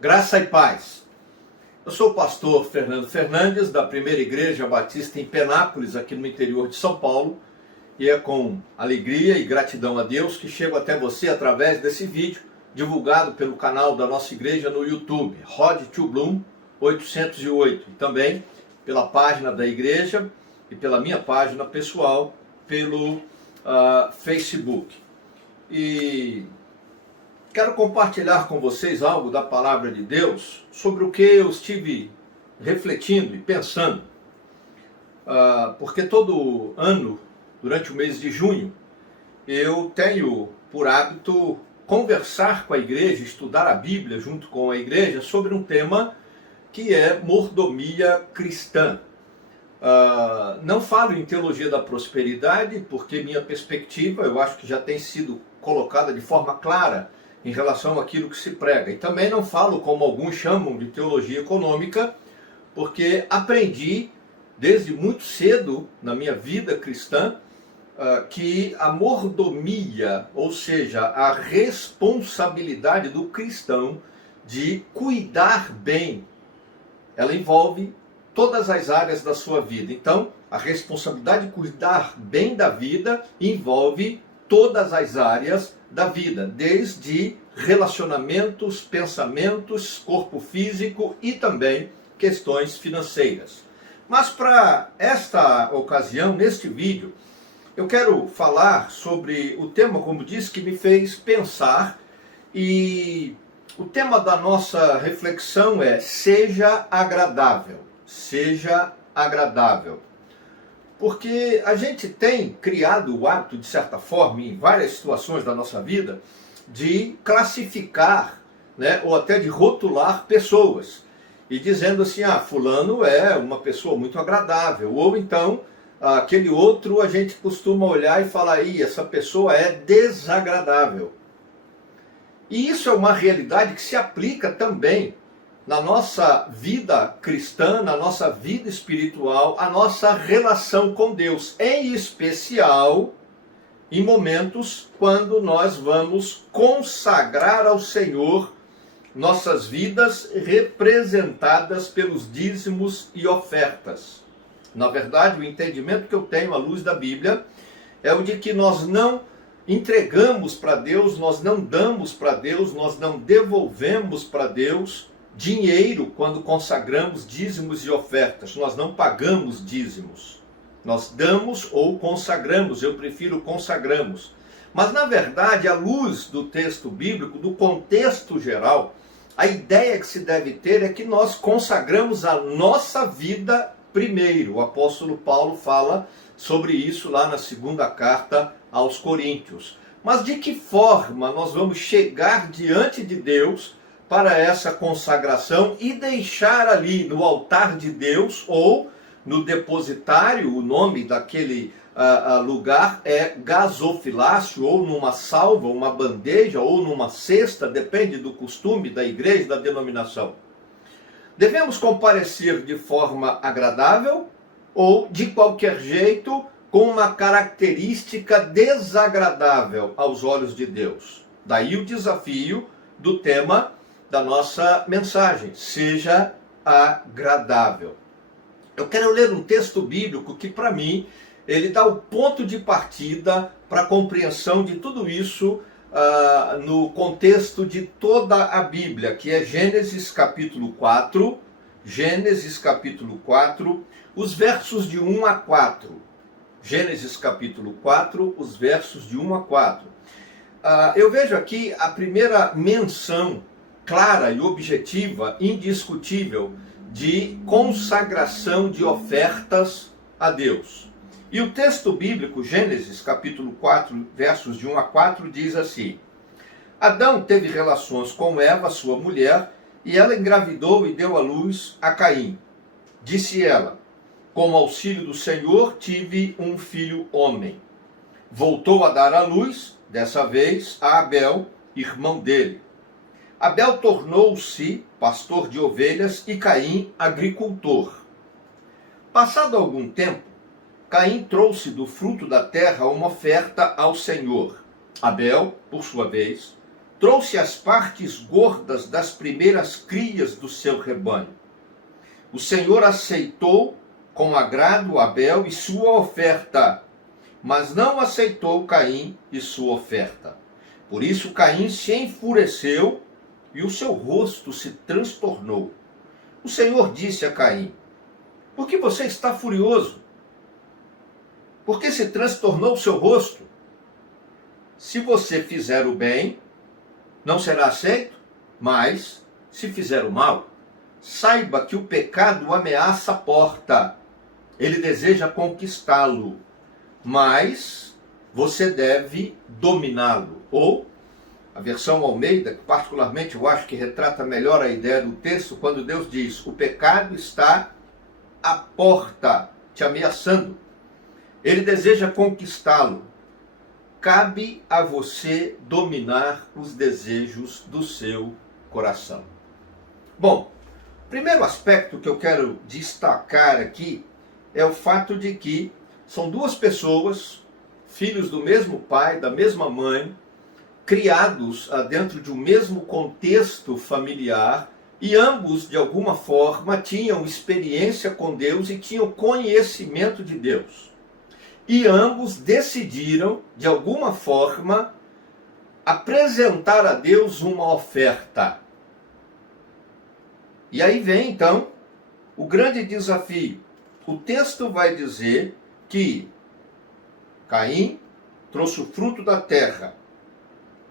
Graça e paz. Eu sou o pastor Fernando Fernandes, da Primeira Igreja Batista em Penápolis, aqui no interior de São Paulo, e é com alegria e gratidão a Deus que chego até você através desse vídeo, divulgado pelo canal da nossa igreja no YouTube, Road to Bloom 808, e também pela página da igreja e pela minha página pessoal, pelo Facebook. E quero compartilhar com vocês algo da palavra de Deus sobre o que eu estive refletindo e pensando, porque todo ano, durante o mês de junho, eu tenho por hábito conversar com a igreja, estudar a Bíblia junto com a igreja sobre um tema que é mordomia cristã. Não falo em teologia da prosperidade, porque minha perspectiva, eu acho que já tem sido colocada de forma clara em relação àquilo que se prega. E também não falo, como alguns chamam, de teologia econômica, porque aprendi desde muito cedo na minha vida cristã que a mordomia, ou seja, a responsabilidade do cristão de cuidar bem, ela envolve todas as áreas da sua vida. Então, a responsabilidade de cuidar bem da vida envolve todas as áreas da vida, desde relacionamentos, pensamentos, corpo físico e também questões financeiras. Mas para esta ocasião, neste vídeo, eu quero falar sobre o tema, como disse, que me fez pensar, e o tema da nossa reflexão é: seja agradável. Seja agradável. Porque a gente tem criado o hábito, de certa forma, em várias situações da nossa vida, de classificar, né, ou até de rotular pessoas. E dizendo assim, fulano é uma pessoa muito agradável. Ou então, aquele outro a gente costuma olhar e falar, essa pessoa é desagradável. E isso é uma realidade que se aplica também na nossa vida cristã, na nossa vida espiritual, a nossa relação com Deus, em especial em momentos quando nós vamos consagrar ao Senhor nossas vidas representadas pelos dízimos e ofertas. Na verdade, o entendimento que eu tenho à luz da Bíblia é o de que nós não entregamos para Deus, nós não damos para Deus, nós não devolvemos para Deus dinheiro quando consagramos dízimos e ofertas. Nós não pagamos dízimos. Nós damos ou consagramos, eu prefiro consagramos. Mas na verdade, à luz do texto bíblico, do contexto geral, a ideia que se deve ter é que nós consagramos a nossa vida primeiro. O apóstolo Paulo fala sobre isso lá na segunda carta aos Coríntios. Mas de que forma nós vamos chegar diante de Deus para essa consagração e deixar ali no altar de Deus ou no depositário? O nome daquele lugar é gasofilácio, ou numa salva, uma bandeja, ou numa cesta, depende do costume da igreja, da denominação. Devemos comparecer de forma agradável ou de qualquer jeito com uma característica desagradável aos olhos de Deus? Daí o desafio do tema da nossa mensagem: seja agradável. Eu quero ler um texto bíblico que, para mim, ele dá o ponto de partida para a compreensão de tudo isso no contexto de toda a Bíblia, que é Gênesis capítulo 4, Gênesis capítulo 4, os versos de 1 a 4. Gênesis capítulo 4, os versos de 1 a 4. Eu vejo aqui a primeira menção clara e objetiva, indiscutível, de consagração de ofertas a Deus. E o texto bíblico, Gênesis capítulo 4, versos de 1 a 4, diz assim: Adão teve relações com Eva, sua mulher, e ela engravidou e deu à luz a Caim. Disse ela: com o auxílio do Senhor tive um filho homem. Voltou a dar à luz, dessa vez, a Abel, irmão dele. Abel tornou-se pastor de ovelhas e Caim agricultor. Passado algum tempo, Caim trouxe do fruto da terra uma oferta ao Senhor. Abel, por sua vez, trouxe as partes gordas das primeiras crias do seu rebanho. O Senhor aceitou com agrado Abel e sua oferta, mas não aceitou Caim e sua oferta. Por isso Caim se enfureceu e o seu rosto se transtornou. O Senhor disse a Caim: por que você está furioso? Por que se transtornou o seu rosto? Se você fizer o bem, não será aceito, mas se fizer o mal, saiba que o pecado ameaça a porta. Ele deseja conquistá-lo, mas você deve dominá-lo. Ou, a versão Almeida, que particularmente eu acho que retrata melhor a ideia do texto, quando Deus diz: o pecado está à porta, te ameaçando. Ele deseja conquistá-lo. Cabe a você dominar os desejos do seu coração. Bom, primeiro aspecto que eu quero destacar aqui é o fato de que são duas pessoas, filhos do mesmo pai, da mesma mãe, criados dentro de um mesmo contexto familiar, e ambos, de alguma forma, tinham experiência com Deus e tinham conhecimento de Deus. E ambos decidiram, de alguma forma, apresentar a Deus uma oferta. E aí vem, então, o grande desafio. O texto vai dizer que Caim trouxe o fruto da terra,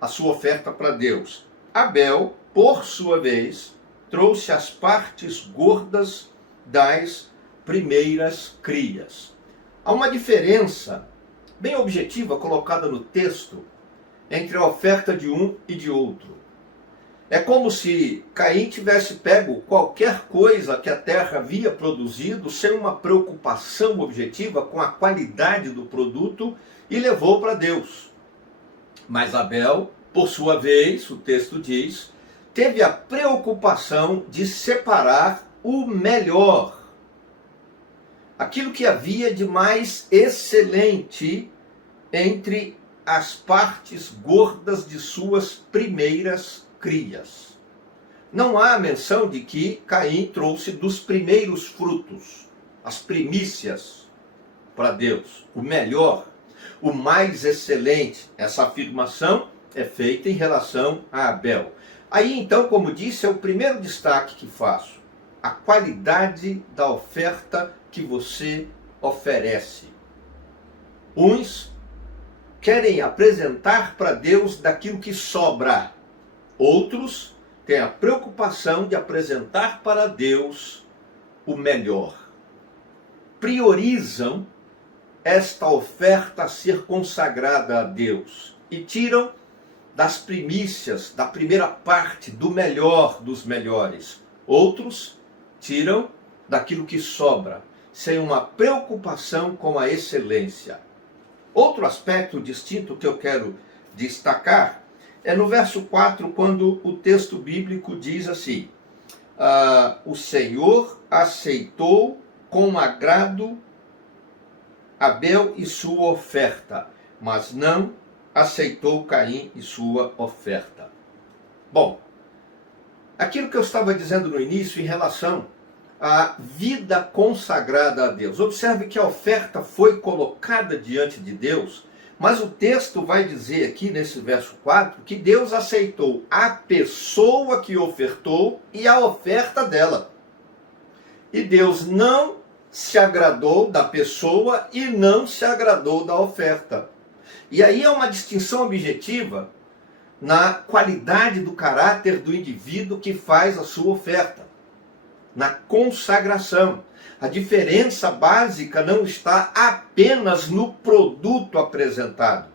a sua oferta para Deus. Abel, por sua vez, trouxe as partes gordas das primeiras crias. Há uma diferença bem objetiva colocada no texto entre a oferta de um e de outro. É como se Caim tivesse pego qualquer coisa que a terra havia produzido sem uma preocupação objetiva com a qualidade do produto e levou para Deus. Mas Abel, por sua vez, o texto diz, teve a preocupação de separar o melhor, aquilo que havia de mais excelente entre as partes gordas de suas primeiras crias. Não há menção de que Caim trouxe dos primeiros frutos, as primícias para Deus, o melhor, o mais excelente. Essa afirmação é feita em relação a Abel. Aí então, como disse, é o primeiro destaque que faço: a qualidade da oferta que você oferece. Uns querem apresentar para Deus daquilo que sobra. Outros têm a preocupação de apresentar para Deus o melhor. Priorizam esta oferta a ser consagrada a Deus e tiram das primícias, da primeira parte, do melhor dos melhores. Outros tiram daquilo que sobra, sem uma preocupação com a excelência. Outro aspecto distinto que eu quero destacar é no verso 4, quando o texto bíblico diz assim: o Senhor aceitou com agrado Abel e sua oferta, mas não aceitou Caim e sua oferta. Bom, aquilo que eu estava dizendo no início em relação à vida consagrada a Deus. Observe que a oferta foi colocada diante de Deus, mas o texto vai dizer aqui nesse verso 4 que Deus aceitou a pessoa que ofertou e a oferta dela. E Deus não se agradou da pessoa e não se agradou da oferta. E aí é uma distinção objetiva na qualidade do caráter do indivíduo que faz a sua oferta, na consagração. A diferença básica não está apenas no produto apresentado,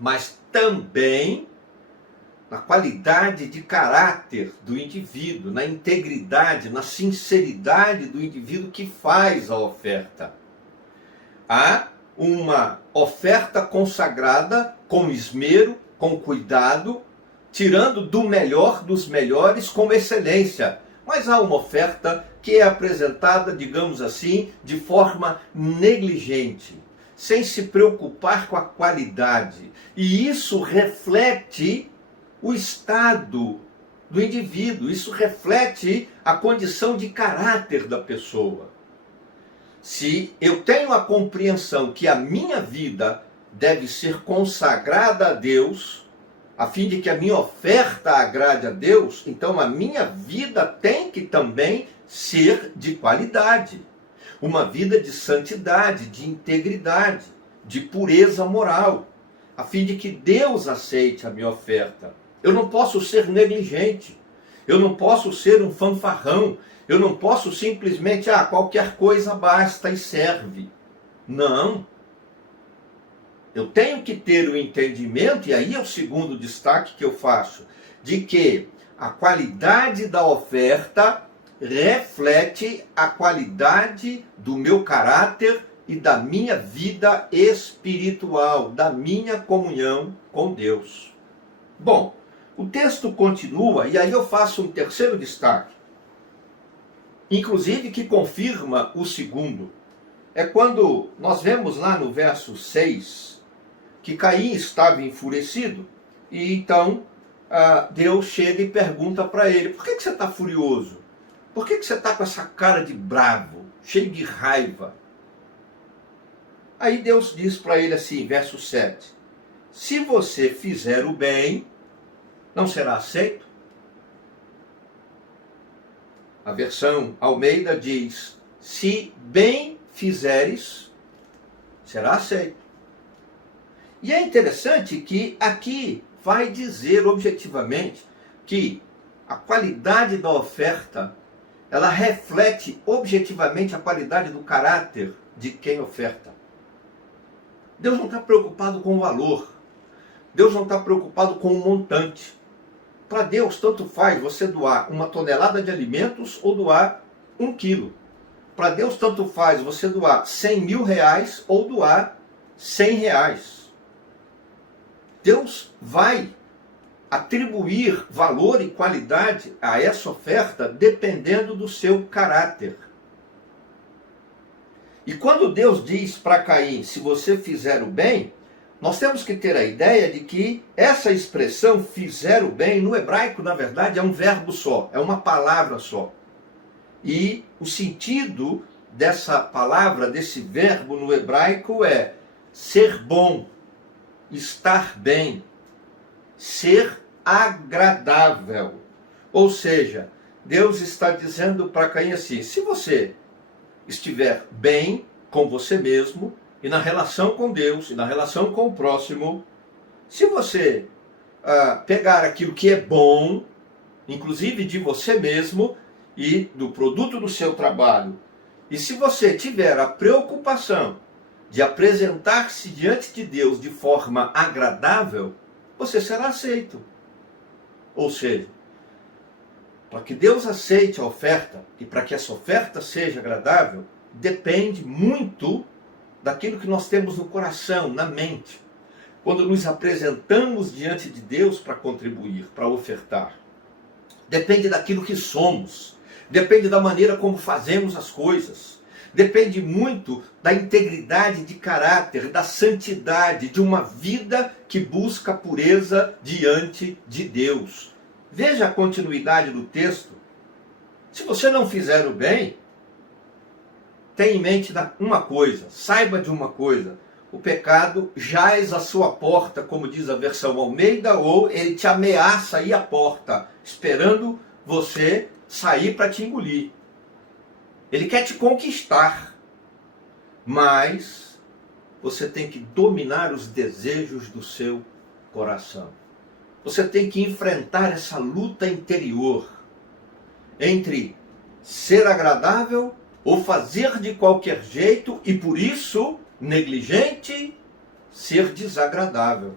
mas também na qualidade de caráter do indivíduo, na integridade, na sinceridade do indivíduo que faz a oferta. Há uma oferta consagrada com esmero, com cuidado, tirando do melhor dos melhores com excelência. Mas há uma oferta que é apresentada, digamos assim, de forma negligente, sem se preocupar com a qualidade. E isso reflete o estado do indivíduo, isso reflete a condição de caráter da pessoa. Se eu tenho a compreensão que a minha vida deve ser consagrada a Deus, a fim de que a minha oferta agrade a Deus, então a minha vida tem que também ser de qualidade. Uma vida de santidade, de integridade, de pureza moral, a fim de que Deus aceite a minha oferta. Eu não posso ser negligente, eu não posso ser um fanfarrão, eu não posso simplesmente, qualquer coisa basta e serve. Não. Eu tenho que ter o entendimento, e aí é o segundo destaque que eu faço, de que a qualidade da oferta reflete a qualidade do meu caráter e da minha vida espiritual, da minha comunhão com Deus. Bom, o texto continua, e aí eu faço um terceiro destaque, inclusive que confirma o segundo. É quando nós vemos lá no verso 6, que Caim estava enfurecido, e então Deus chega e pergunta para ele: por que você está furioso? Por que você está com essa cara de bravo, cheio de raiva? Aí Deus diz para ele assim, verso 7, se você fizer o bem, não será aceito? A versão Almeida diz, se bem fizeres, será aceito. E é interessante que aqui vai dizer objetivamente que a qualidade da oferta, ela reflete objetivamente a qualidade do caráter de quem oferta. Deus não está preocupado com o valor. Deus não está preocupado com o montante. Para Deus, tanto faz você doar 1 tonelada de alimentos ou doar 1 quilo. Para Deus, tanto faz você doar 100 mil reais ou doar 100 reais. Deus vai atribuir valor e qualidade a essa oferta dependendo do seu caráter. E quando Deus diz para Caim, se você fizer o bem, nós temos que ter a ideia de que essa expressão, fizer o bem, no hebraico, na verdade, é um verbo só, é uma palavra só. E o sentido dessa palavra, desse verbo no hebraico é ser bom, estar bem, ser agradável. Ou seja, Deus está dizendo para Caim assim, se você estiver bem com você mesmo, e na relação com Deus, e na relação com o próximo, se você pegar aquilo que é bom, inclusive de você mesmo, e do produto do seu trabalho, e se você tiver a preocupação de apresentar-se diante de Deus de forma agradável, você será aceito. Ou seja, para que Deus aceite a oferta, e para que essa oferta seja agradável, depende muito daquilo que nós temos no coração, na mente, quando nos apresentamos diante de Deus para contribuir, para ofertar. Depende daquilo que somos, depende da maneira como fazemos as coisas, depende muito da integridade de caráter, da santidade, de uma vida que busca pureza diante de Deus. Veja a continuidade do texto. Se você não fizer o bem, tenha em mente uma coisa, saiba de uma coisa, o pecado jaz à sua porta, como diz a versão Almeida, ou ele te ameaça aí à porta, esperando você sair para te engolir. Ele quer te conquistar, mas você tem que dominar os desejos do seu coração. Você tem que enfrentar essa luta interior entre ser agradável ou fazer de qualquer jeito e por isso, negligente, ser desagradável.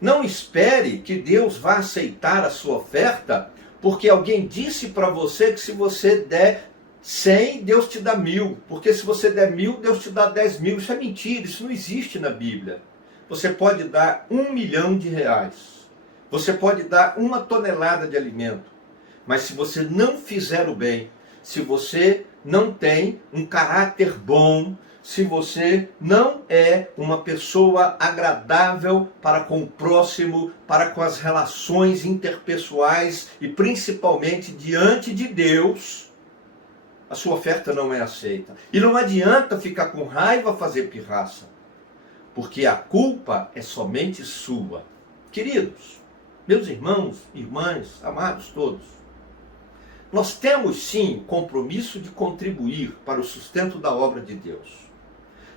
Não espere que Deus vá aceitar a sua oferta porque alguém disse para você que se você der 100, Deus te dá 1000. Porque se você der 1000, Deus te dá 10.000. Isso é mentira, isso não existe na Bíblia. Você pode dar 1 milhão de reais. Você pode dar 1 tonelada de alimento. Mas se você não fizer o bem, se você não tem um caráter bom, se você não é uma pessoa agradável para com o próximo, para com as relações interpessoais e principalmente diante de Deus, a sua oferta não é aceita. E não adianta ficar com raiva, fazer pirraça, porque a culpa é somente sua. Queridos, meus irmãos, irmãs, amados todos, nós temos sim o compromisso de contribuir para o sustento da obra de Deus.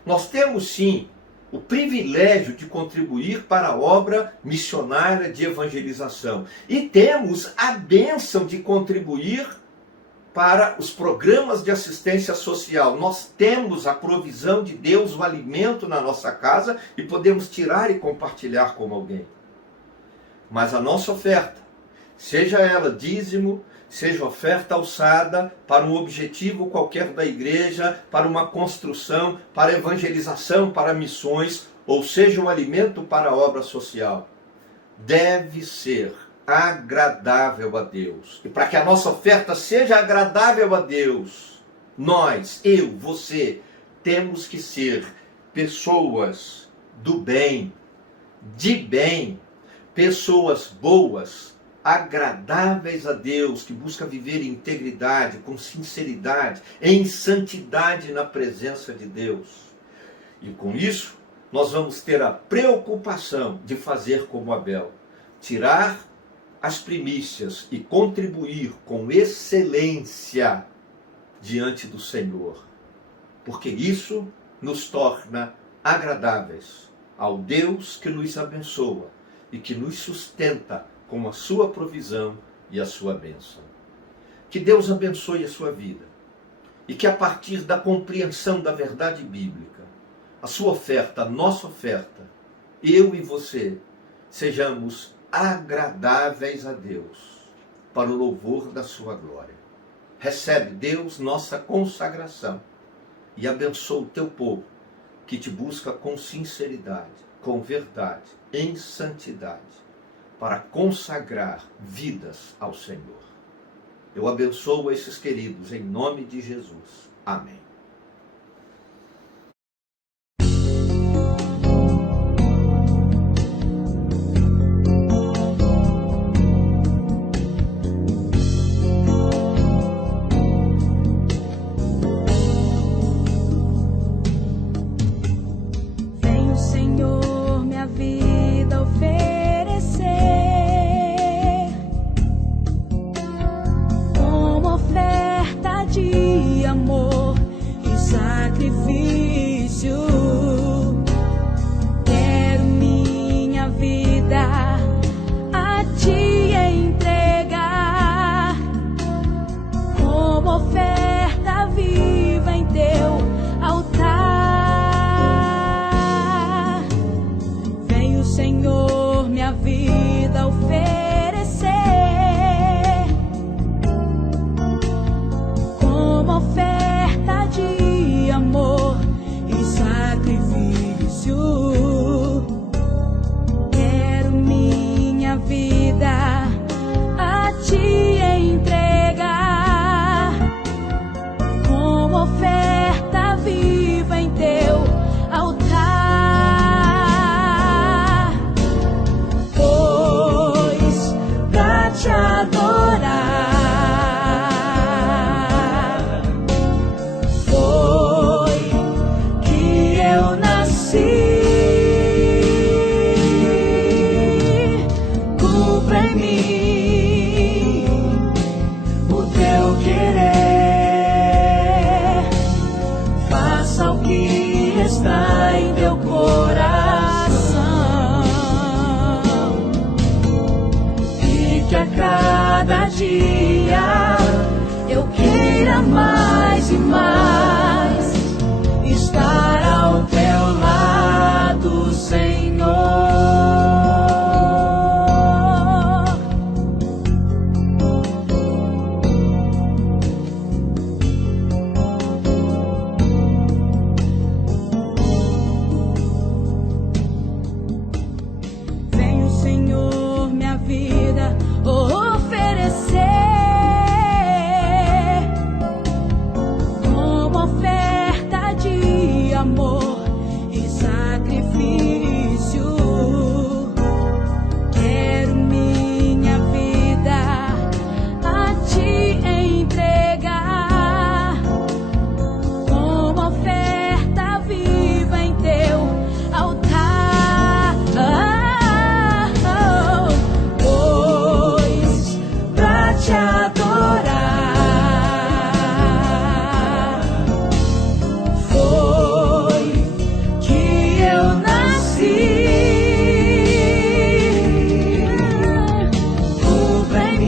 Nós temos sim o privilégio de contribuir para a obra missionária de evangelização. E temos a bênção de contribuir para os programas de assistência social. Nós temos a provisão de Deus, o alimento na nossa casa e podemos tirar e compartilhar com alguém. Mas a nossa oferta, seja ela dízimo, seja oferta alçada para um objetivo qualquer da igreja, para uma construção, para evangelização, para missões, ou seja um alimento para a obra social, deve ser agradável a Deus. E para que a nossa oferta seja agradável a Deus, nós, eu, você, temos que ser pessoas do bem, de bem, pessoas boas, agradáveis a Deus, que busca viver em integridade, com sinceridade, em santidade na presença de Deus. E com isso, nós vamos ter a preocupação de fazer como Abel, tirar as primícias e contribuir com excelência diante do Senhor, porque isso nos torna agradáveis ao Deus que nos abençoa e que nos sustenta com a sua provisão e a sua bênção. Que Deus abençoe a sua vida e que a partir da compreensão da verdade bíblica, a sua oferta, a nossa oferta, eu e você, sejamos agradáveis a Deus para o louvor da sua glória. Recebe, Deus, nossa consagração e abençoa o teu povo que te busca com sinceridade, com verdade, em santidade, para consagrar vidas ao Senhor. Eu abençoo esses queridos em nome de Jesus. Amém.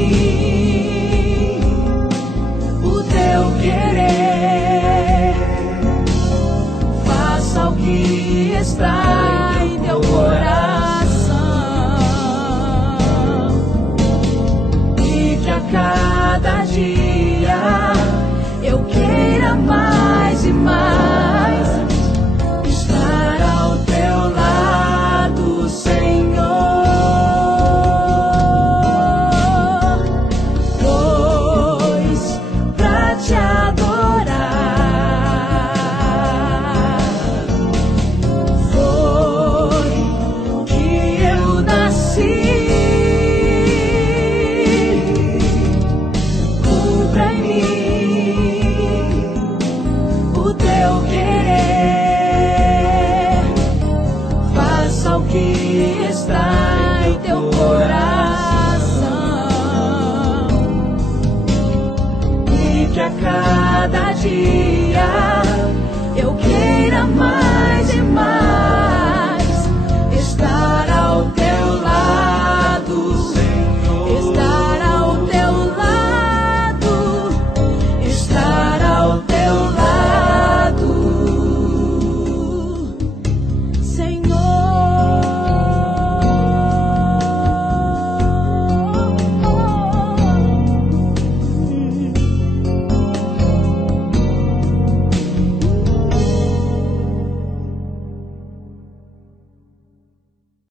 mim o teu querer. Faça o que está em teu coração, e que a cada dia eu queira mais e mais estar ao teu lado, Senhor, pois pra te adorar foi que eu nasci. Cumpra em mim o teu querer, faça o que está em teu coração, e que a cada dia eu queira mais